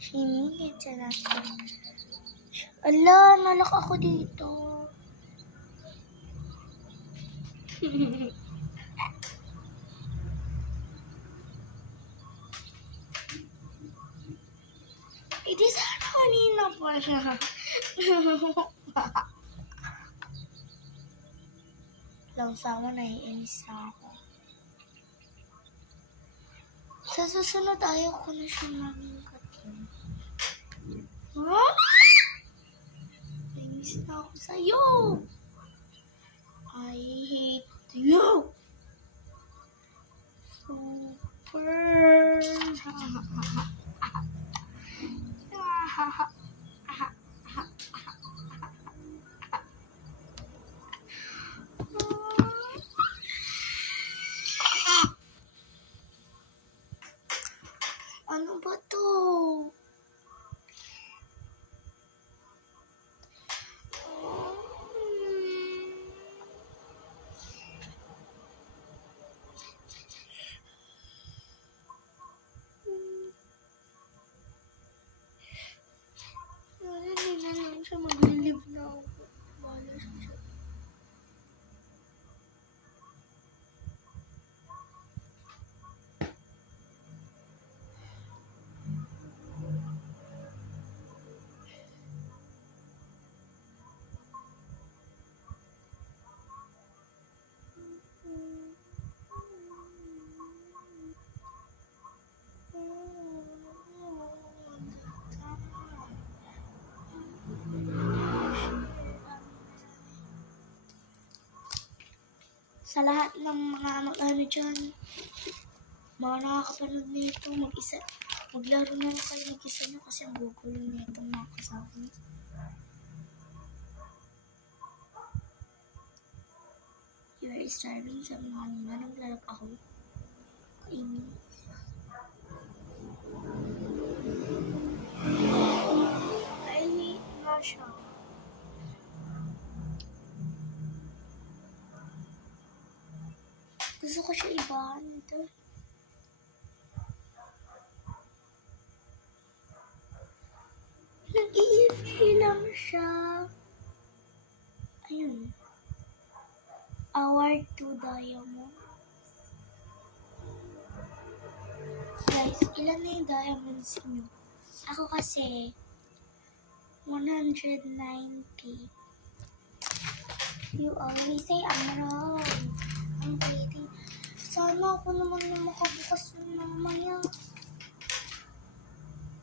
Sinigit sa natin. Ala, nalak ako dito. Hindi sana kanina pa siya. Lang sama, naiinis na ako. Sa susunod, ayaw ko na siya maging katin. Naiinis na ako sa'yo. I hate you. Super. Ano ba to? Hindi na lang siya, mag-relieve na ako. Wala siya. Sa lahat ng mga ano dyan, mga nakakapanood nito, maglaro na lang kayo mag-isa nyo kasi ang gugulo nito mga kasama. You are starving sa mga kanina, naglalap ako. Kainin. I hate na siya. Gusto ko siya ibahan ito. Nag-i-free lang siya. Ayun. Award 2 diamonds. Guys, ilan na yung diamonds nyo? Ako kasi, 190. You always say I'm wrong. I'm waiting. Sana ako naman na makabukas ng mamaya.